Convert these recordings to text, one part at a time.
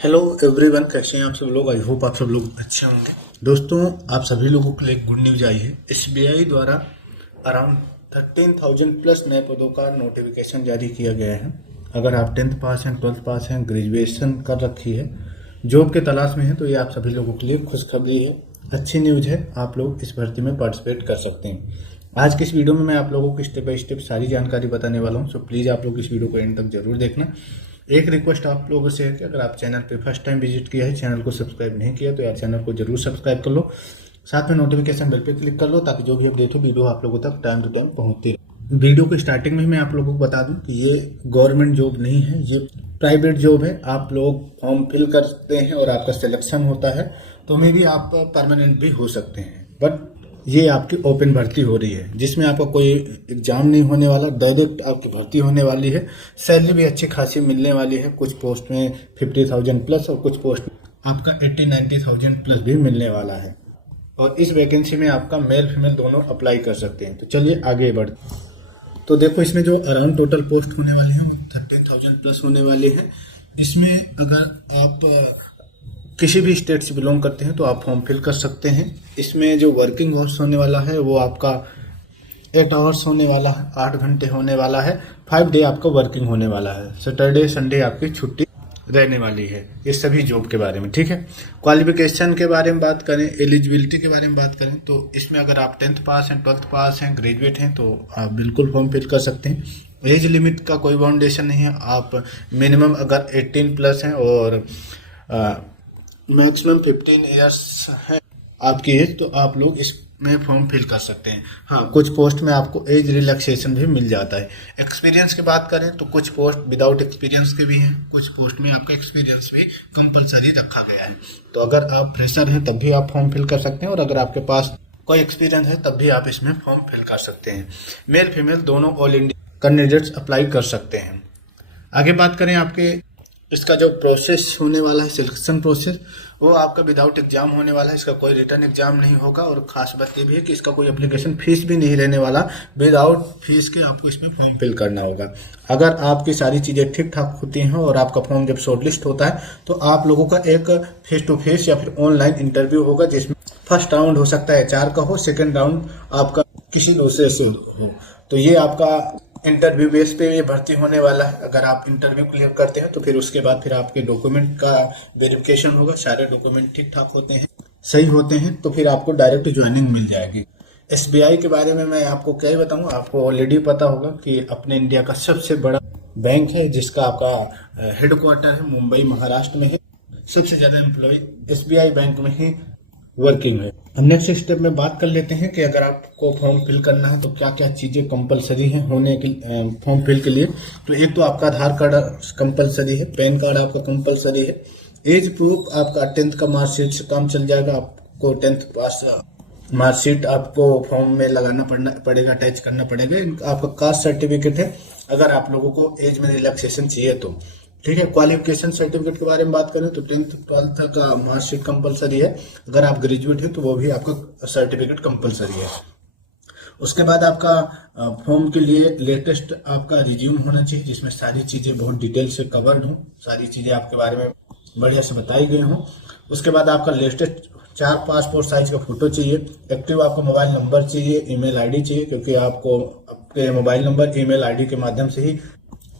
Hello everyone, कैसे हैं आप सब लोग। आई होप आप सब लोग अच्छे होंगे। दोस्तों, आप सभी लोगों के लिए गुड न्यूज आई है। एसबीआई द्वारा अराउंड 13,000 प्लस नए पदों का नोटिफिकेशन जारी किया गया है। अगर आप 10th पास हैं, 12th पास हैं, ग्रेजुएशन कर रखी है, जॉब के तलाश में है, तो ये आप सभी लोगों के लिए खुशखबरी है, अच्छी न्यूज है। आप लोग इस भर्ती में पार्टिसिपेट कर सकते हैं। आज की इस वीडियो में मैं आप लोगों को स्टेप बाय स्टेप सारी जानकारी बताने वाला हूँ। सो प्लीज़ आप लोग इस वीडियो को एंड तक जरूर देखना। एक रिक्वेस्ट आप लोगों से है कि अगर आप चैनल पे फर्स्ट टाइम विजिट किया है, चैनल को सब्सक्राइब नहीं किया, तो यार चैनल को जरूर सब्सक्राइब कर लो। साथ में नोटिफिकेशन बेल पे क्लिक कर लो, ताकि जो भी अपडेट हो वीडियो आप लोगों तक टाइम टू टाइम पहुंचती रहे। वीडियो को स्टार्टिंग में ही मैं आप लोगों को बता दूं कि ये गवर्नमेंट जॉब नहीं है, ये प्राइवेट जॉब है। आप लोग फॉर्म फिल करते हैं और आपका सिलेक्शन होता है, तो मे भी आप परमानेंट भी हो सकते हैं। बट ये आपकी ओपन भर्ती हो रही है, जिसमें आपका कोई एग्जाम नहीं होने वाला, डायरेक्ट आपकी भर्ती होने वाली है। सैलरी भी अच्छी खासी मिलने वाली है। कुछ पोस्ट में 50,000 प्लस और कुछ पोस्ट में आपका 80-90,000 प्लस भी मिलने वाला है। और इस वैकेंसी में आपका मेल फीमेल दोनों अप्लाई कर सकते हैं। तो चलिए आगे बढ़ते। तो देखो, इसमें जो अराउंड टोटल पोस्ट होने वाली है 13,000 प्लस होने वाली है। इसमें अगर आप किसी भी स्टेट से बिलोंग करते हैं तो आप फॉर्म फिल कर सकते हैं। इसमें जो वर्किंग आवर्स होने वाला है वो आपका 8 आवर्स होने वाला है, 8 घंटे होने वाला है। 5 डे आपका वर्किंग होने वाला है। सैटरडे संडे आपकी छुट्टी रहने वाली है। ये सभी जॉब के बारे में, ठीक है। क्वालिफिकेशन के बारे में बात करें, एलिजिबिलिटी के बारे में बात करें, तो इसमें अगर आप 10th पास हैं, 12th पास हैं, ग्रेजुएट हैं, तो आप बिल्कुल फॉर्म फिल कर सकते हैं। एज लिमिट का कोई बाउंडेशन नहीं है। आप मिनिमम अगर 18 प्लस हैं और मैक्सिमम 15 ईयर्स है आपकी एज, तो आप लोग इसमें फॉर्म फिल कर सकते हैं। हाँ, कुछ पोस्ट में आपको एज रिलैक्सेशन भी मिल जाता है। एक्सपीरियंस की बात करें तो कुछ पोस्ट विदाउट एक्सपीरियंस के भी हैं, कुछ पोस्ट में आपका एक्सपीरियंस भी कंपलसरी रखा गया है। तो अगर आप फ्रेशर हैं तब भी आप फॉर्म फिल कर सकते हैं, और अगर आपके पास कोई एक्सपीरियंस है तब भी आप इसमें फॉर्म फिल कर सकते हैं। मेल फीमेल दोनों ऑल इंडिया कैंडिडेट्स अप्लाई कर सकते हैं। आगे बात करें आपके इसका जो प्रोसेस होने वाला है, सिलेक्शन प्रोसेस, वो आपका विदाउट एग्जाम होने वाला है। इसका कोई रिटर्न एग्जाम नहीं होगा। और खास बात ये भी है कि इसका कोई एप्लीकेशन फीस भी नहीं रहने वाला। विदाउट फीस के आपको इसमें फॉर्म फिल करना होगा। अगर आपकी सारी चीज़ें ठीक ठाक होती हैं और आपका फॉर्म जब शॉर्टलिस्ट होता है, तो आप लोगों का एक फेस टू फेस या फिर ऑनलाइन इंटरव्यू होगा, जिसमें फर्स्ट राउंड हो सकता है HR का हो, सेकेंड राउंड आपका किसी दूसरे से हो। तो ये आपका इंटरव्यू बेस पे ये भर्ती होने वाला है। अगर आप इंटरव्यू क्लियर करते हैं तो फिर उसके बाद फिर आपके डॉक्यूमेंट का वेरिफिकेशन होगा। सारे डॉक्यूमेंट ठीक ठाक होते हैं, सही होते हैं, तो फिर आपको डायरेक्ट ज्वाइनिंग मिल जाएगी। SBI के बारे में मैं आपको क्या ही बताऊं, आपको ऑलरेडी पता होगा कि अपने इंडिया का सबसे बड़ा बैंक है, जिसका आपका हेडक्वार्टर है मुंबई महाराष्ट्र में है। सबसे ज्यादा एम्प्लॉय SBI बैंक में ही वर्किंग है। हम नेक्स्ट स्टेप में बात कर लेते हैं कि अगर आपको फॉर्म फिल करना है तो क्या क्या चीजें कंपलसरी हैं होने के फॉर्म फिल के लिए। तो एक तो आपका आधार कार्ड कंपलसरी है, पैन कार्ड आपका कंपलसरी है, एज प्रूफ आपका 10th का मार्कशीट से काम चल जाएगा। आपको 10th पास मार्कशीट आपको फॉर्म में लगाना पड़ेगा, अटैच करना पड़ेगा। आपका कास्ट सर्टिफिकेट है, अगर आप लोगों को एज में रिलैक्सेशन चाहिए तो, ठीक है। क्वालिफिकेशन सर्टिफिकेट के बारे में बात करें तो 10th 12th का मार्कशीट कंपलसरी है। अगर आप ग्रेजुएट हैं तो वो भी आपका सर्टिफिकेट कंपलसरी है। उसके बाद आपका फॉर्म के लिए लेटेस्ट आपका रिज्यूम होना चाहिए, जिसमें सारी चीजें बहुत डिटेल से कवर्ड हों, सारी चीजें आपके बारे में बढ़िया से बताई गई हों। उसके बाद आपका लेटेस्ट 4 पासपोर्ट साइज का फोटो चाहिए। एक्टिव आपका मोबाइल नंबर चाहिए, ईमेल आईडी चाहिए, क्योंकि आपको आपके मोबाइल नंबर ईमेल आईडी के माध्यम से ही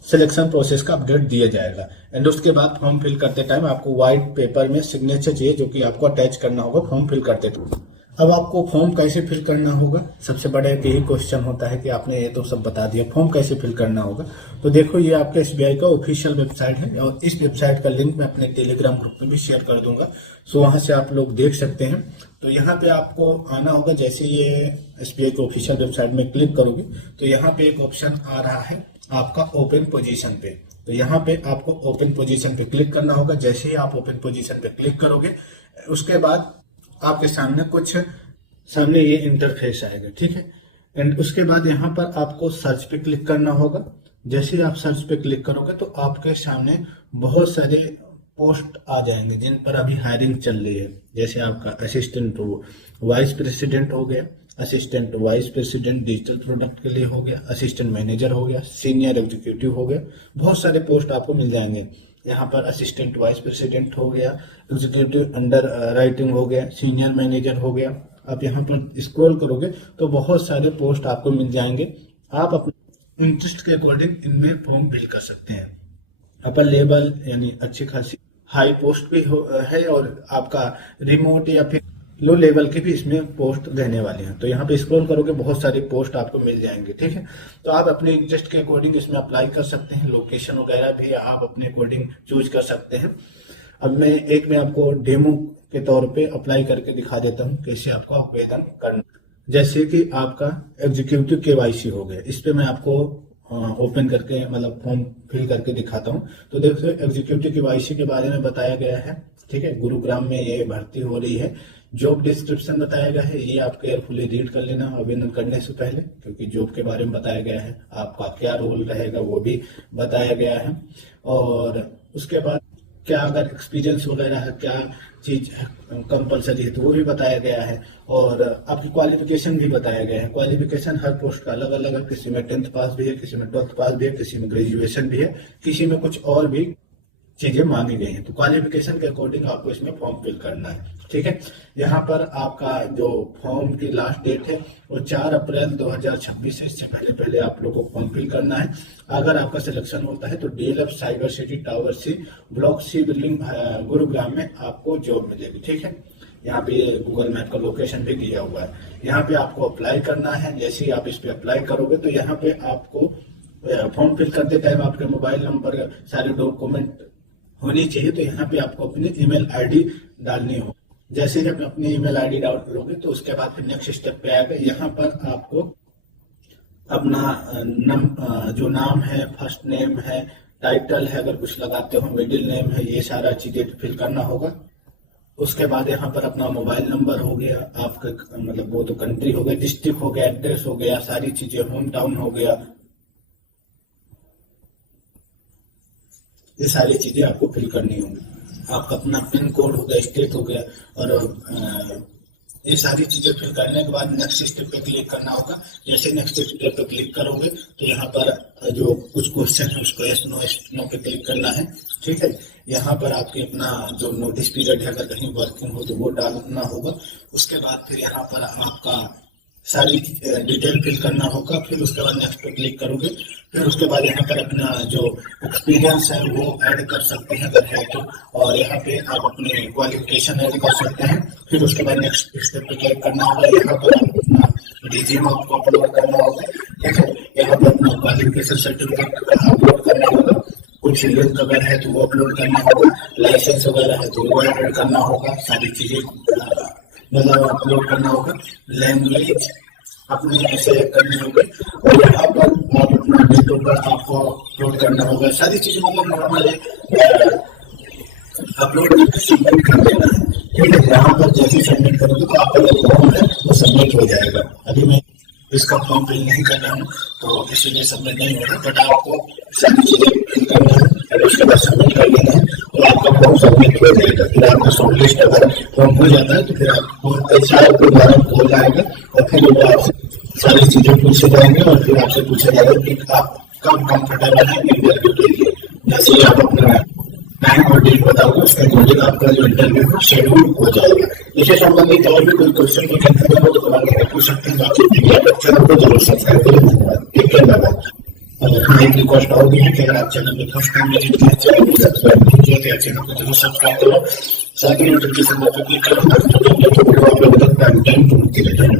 सिलेक्शन प्रोसेस का अपडेट दिया जाएगा। एंड उसके बाद फॉर्म फिल करते टाइम आपको व्हाइट पेपर में सिग्नेचर चाहिए, जो कि आपको अटैच करना होगा फॉर्म फिल करते टाइम। अब आपको फॉर्म कैसे फिल करना होगा, सबसे बड़ा यही क्वेश्चन होता है कि आपने ये तो सब बता दिया, फॉर्म कैसे फिल करना होगा। तो देखो, ये आपके SBI का ऑफिशियल वेबसाइट है, और इस वेबसाइट का लिंक मैं अपने टेलीग्राम ग्रुप में भी शेयर कर दूंगा। सो वहां से आप लोग देख सकते हैं। तो यहाँ पे आपको आना होगा। जैसे ये SBI के ऑफिशियल वेबसाइट में क्लिक करोगे तो यहाँ पे एक ऑप्शन आ रहा है आपका ओपन पोजीशन पे। तो यहाँ पे आपको ओपन पोजीशन पे क्लिक करना होगा। जैसे ही आप ओपन पोजीशन पे क्लिक करोगे, उसके बाद आपके सामने ये इंटरफेस आएगा, ठीक है। एंड उसके बाद यहाँ पर आपको सर्च पे क्लिक करना होगा। जैसे ही आप सर्च पे क्लिक करोगे तो आपके सामने बहुत सारे पोस्ट आ जाएंगे जिन पर अभी हायरिंग चल रही है। जैसे आपका असिस्टेंट वाइस प्रेसिडेंट हो गया, assistant vice president digital product के लिए हो गया, असिस्टेंट मैनेजर हो गया, सीनियर एग्जीक्यूटिव हो गया। बहुत सारे पोस्ट आपको मिल जाएंगे। यहाँ पर असिस्टेंट वाइस प्रेसिडेंट हो गया, एग्जीक्यूटिव अंडर राइटिंग हो गया, सीनियर मैनेजर हो गया। आप यहाँ पर स्क्रॉल करोगे तो बहुत सारे पोस्ट आपको मिल जाएंगे। आप अपने इंटरेस्ट के अकॉर्डिंग इनमें फॉर्म फिल कर सकते हैं। अपर लेवल यानी अच्छी खासी हाई पोस्ट भी है, और आपका रिमोट या फिर लो लेवल के भी इसमें पोस्ट रहने वाले हैं। तो यहाँ पे स्क्रॉल करोगे बहुत सारे पोस्ट आपको मिल जाएंगे, ठीक है। तो आप अपने इंटरेस्ट के अकॉर्डिंग इसमें अप्लाई कर सकते हैं। लोकेशन वगैरह भी आप अपने अकॉर्डिंग चूज कर सकते हैं। अब मैं आपको डेमो के तौर पे अप्लाई करके दिखा देता हूँ कैसे आपको आवेदन करना। जैसे कि आपका एग्जीक्यूटिव केवाईसी हो गया, इस पे मैं आपको ओपन करके मतलब फॉर्म फिल करके दिखाता हूँ। तो देखो एग्जीक्यूटिव केवाईसी के बारे में बताया गया है, ठीक है। गुरुग्राम में ये भर्ती हो रही है। जॉब डिस्क्रिप्शन बताया गया है, ये आप केयरफुली रीड कर लेना आवेदन करने से पहले, क्योंकि जॉब के बारे में बताया गया है, आपका क्या रोल रहेगा वो भी बताया गया है। और उसके बाद क्या अगर एक्सपीरियंस वगैरह है, क्या चीज कंपलसरी है तो वो भी बताया गया है। और आपकी क्वालिफिकेशन भी बताया गया है। क्वालिफिकेशन हर पोस्ट का अलग अलग है, किसी में 10th पास भी है, किसी में 12th पास भी है, किसी में ग्रेजुएशन भी है, किसी में कुछ और भी चीजें मांगी गई हैं। तो क्वालिफिकेशन के अकॉर्डिंग आपको इसमें फॉर्म फिल करना है, ठीक है। यहाँ पर आपका जो फॉर्म की लास्ट डेट है वो 4 अप्रैल 2026 है। इससे पहले आप लोगों को फॉर्म फिल करना है। अगर आपका सिलेक्शन होता है तो DLF cyber city tower C block C building Gurugram में आपको जॉब मिलेगी, ठीक है। यहाँ पे गूगल मैप का लोकेशन भी दिया हुआ है। यहाँ पे आपको अप्लाई करना है। जैसे ही आप इस पे अप्लाई करोगे तो यहाँ पे आपको फॉर्म फिल करते टाइम आपके मोबाइल नंबर सारे डॉक्यूमेंट होनी चाहिए। तो यहाँ पे आपको अपनी ईमेल आईडी डालनी हो। जैसे जब अपनी ईमेल आईडी डालोगे तो उसके बाद फिर नेक्स्ट स्टेप पे आएगा। यहाँ पर आपको अपना जो नाम है, फर्स्ट नेम है, टाइटल है, अगर कुछ लगाते हो, मिडिल नेम है, ये सारा चीजें फिल करना होगा। उसके बाद यहाँ पर अपना मोबाइल नंबर हो गया, आपका मतलब वो तो कंट्री हो गया, डिस्ट्रिक्ट हो गया, एड्रेस हो गया, सारी चीजें, होम टाउन हो गया, ये सारी चीजें आपको फिल करनी होंगी। आपका अपना पिन कोड हो गया, स्टेट हो गया, और ये सारी चीजें फिल करने के बाद नेक्स्ट स्टेप पे क्लिक करना होगा। जैसे नेक्स्ट स्टेप पे क्लिक करोगे तो यहाँ पर जो कुछ क्वेश्चन है उसको यस नो पे क्लिक करना है, ठीक है। यहाँ पर आपके अपना जो नोटिस पीरियड है, अगर कहीं वर्किंग हो तो वो डालना होगा। उसके बाद फिर यहाँ पर आपका सारी डिटेल फिल करना होगा। फिर उसके बाद नेक्स्ट पे क्लिक करोगे। फिर उसके बाद यहाँ पर अपना जो एक्सपीरियंस है वो ऐड कर सकते हैं अगर है तो, और यहाँ पे आप अपने क्वालिफिकेशन ऐड कर सकते हैं। फिर उसके बाद नेक्स्ट स्टेप पे क्लिक करना होगा। यहाँ पर आप अपना रिज्यूम आपको अपलोड करना होगा, ठीक है। यहाँ पर अपना क्वालिफिकेशन सर्टिफिकेट अपलोड करना होगा। कुछ लिंक अगर है तो वो अपलोड करना होगा। लाइसेंस वगैरह है तो वो ऐड करना होगा। सारी चीजें मतलब अपलोड करना होगा। लैंग्वेज अपने ऐसे करनी होगी। और यहाँ पर आप अपना डेट ऑफ बर्थ आपको अपलोड करना होगा। सारी चीजें मतलब नॉर्मल अपलोड करके सबमिट कर देना है, ठीक है। यहाँ पर जैसे सबमिट करोगे तो आपका जो फॉर्म है वो सबमिट हो जाएगा। अभी मैं इसका फॉर्म फिल नहीं कर रहा हूँ तो इसीलिए सबमिट नहीं हो रहा, बट आपको सारी चीजें फिल करना है और उसके बाद सबमिट कर देना है और आपका फॉर्म सबमिट हो जाएगा। फिर आपका शॉर्ट लिस्ट अगर फॉर्म हो जाता है तो फिर आपको HR को द्वारा कॉल आएगा और फिर वो आपसे सारी चीजें पूछे जाएंगे और फिर आपसे पूछा जाएगा कि आप कब कंफर्टेबल है इंटरव्यू के लिए। जैसे ही आप अपना टाइम और डेट बताओगे उसके अकॉर्डिंग आपका जो इंटरव्यू है शेड्यूल हो जाएगा। इससे संबंधित और भी कोई क्वेश्चन हो तो कमेंट पूछ सकते हैं। बाकी चैनल को जरूर सब्सक्राइब करें। Take care, bye bye. हाँ, एक रिक्वेस्ट और भी है कि अगर आप चैनल में फर्स्ट टाइम विजिट किया, चैनल को सब्सक्राइब नहीं किया तो चैनल को जरूर सब्सक्राइब करो। साथ ही नोटिफिकेशन बटन क्लिक करो ताकि आप लोग तक टाइम टू मिलती रहे।